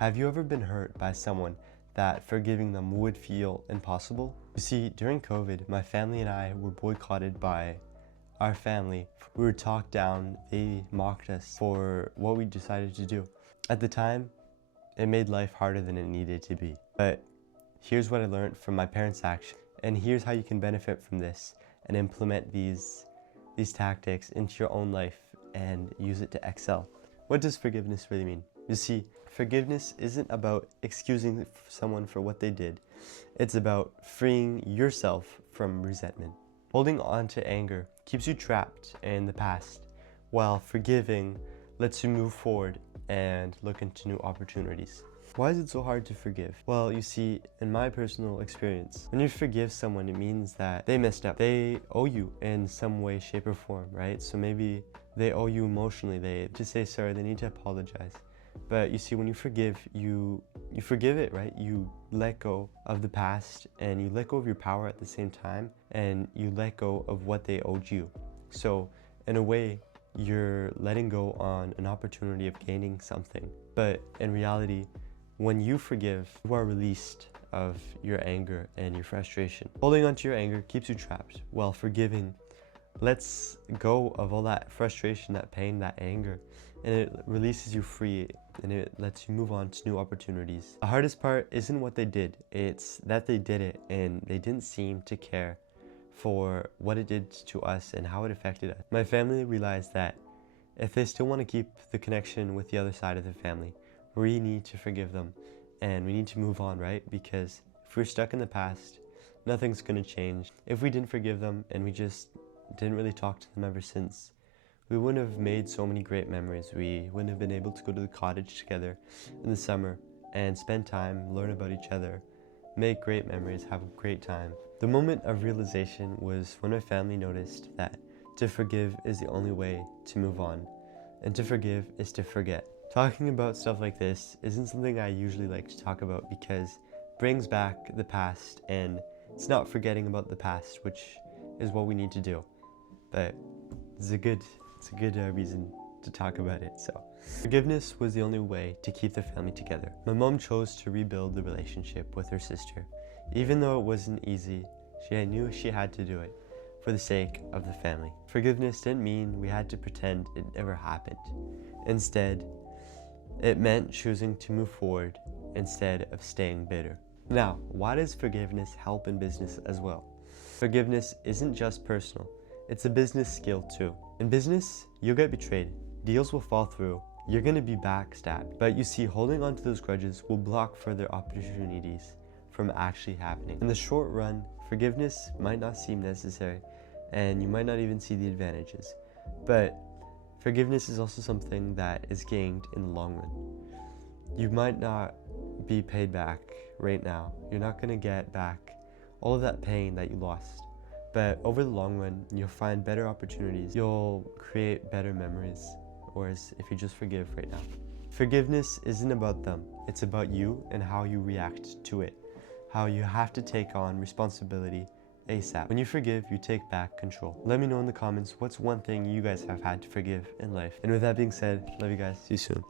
Have you ever been hurt by someone that forgiving them would feel impossible? You see, during COVID, my family and I were boycotted by our family. We were talked down, they mocked us for what we decided to do. At the time, it made life harder than it needed to be. But here's what I learned from my parents' action, and here's how you can benefit from this and implement these tactics into your own life and use it to excel. What does forgiveness really mean? You see, forgiveness isn't about excusing someone for what they did. It's about freeing yourself from resentment. Holding on to anger keeps you trapped in the past, while forgiving lets you move forward and look into new opportunities. Why is it so hard to forgive? Well, you see, in my personal experience, when you forgive someone, it means that they messed up. They owe you in some way, shape, or form, right? So maybe they owe you emotionally. They just say sorry, they need to apologize. But you see, when you forgive, you forgive it, right? You let go of the past and you let go of your power at the same time, and you let go of what they owed you. So in a way, you're letting go on an opportunity of gaining something. But in reality, when you forgive, you are released of your anger and your frustration. Holding on to your anger keeps you trapped, while forgiving lets go of all that frustration, that pain, that anger, and it releases you free and it lets you move on to new opportunities. The hardest part isn't what they did, it's that they did it and they didn't seem to care for what it did to us and how it affected us. My family realized that if they still want to keep the connection with the other side of the family, we need to forgive them and we need to move on, right? Because if we're stuck in the past, nothing's gonna change. If we didn't forgive them and we just didn't really talk to them ever since, we wouldn't have made so many great memories. We wouldn't have been able to go to the cottage together in the summer and spend time, learn about each other, make great memories, have a great time. The moment of realization was when my family noticed that to forgive is the only way to move on, and to forgive is to forget. Talking about stuff like this isn't something I usually like to talk about because it brings back the past, and it's not forgetting about the past, which is what we need to do. But it's a good reason to talk about it. So forgiveness was the only way to keep the family together. My mom chose to rebuild the relationship with her sister. Even though it wasn't easy, she knew she had to do it for the sake of the family. Forgiveness didn't mean we had to pretend it never happened. Instead, it meant choosing to move forward instead of staying bitter. Now, why does forgiveness help in business as well? Forgiveness isn't just personal, it's a business skill too. In business, you'll get betrayed, deals will fall through, you're gonna be backstabbed. But you see, holding on to those grudges will block further opportunities from actually happening. In the short run, forgiveness might not seem necessary, and you might not even see the advantages. But forgiveness is also something that is gained in the long run. You might not be paid back right now. You're not gonna get back all of that pain that you lost. But over the long run, you'll find better opportunities. You'll create better memories, whereas if you just forgive right now. Forgiveness isn't about them. It's about you and how you react to it. How you have to take on responsibility ASAP. When you forgive, you take back control. Let me know in the comments what's one thing you guys have had to forgive in life. And with that being said, love you guys. See you soon.